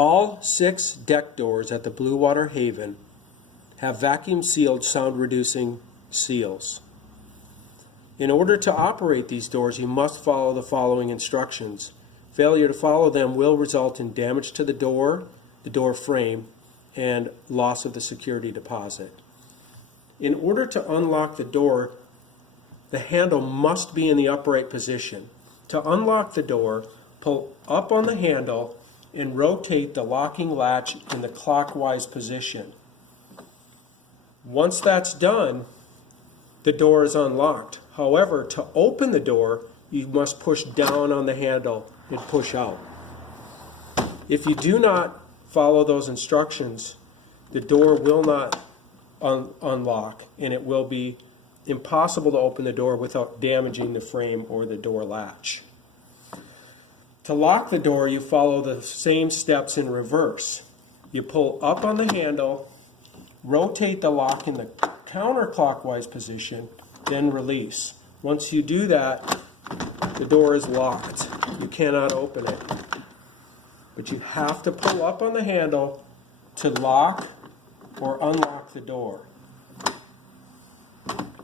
All 6 deck doors at the Blue Water Haven have vacuum-sealed sound-reducing seals. In order to operate these doors, you must follow the following instructions. Failure to follow them will result in damage to the door frame, and loss of the security deposit. In order to unlock the door, the handle must be in the upright position. To unlock the door, pull up on the handle and rotate the locking latch in the clockwise position. Once that's done, the door is unlocked. However, to open the door, you must push down on the handle and push out. If you do not follow those instructions, the door will not unlock, and it will be impossible to open the door without damaging the frame or the door latch. To lock the door, you follow the same steps in reverse. You pull up on the handle, rotate the lock in the counterclockwise position, then release. Once you do that, the door is locked. You cannot open it. But you have to pull up on the handle to lock or unlock the door.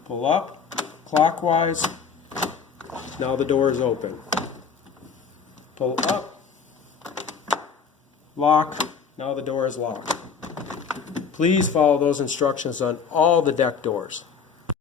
Pull up, clockwise, now the door is open. Pull up, lock, now the door is locked. Please follow those instructions on all the deck doors.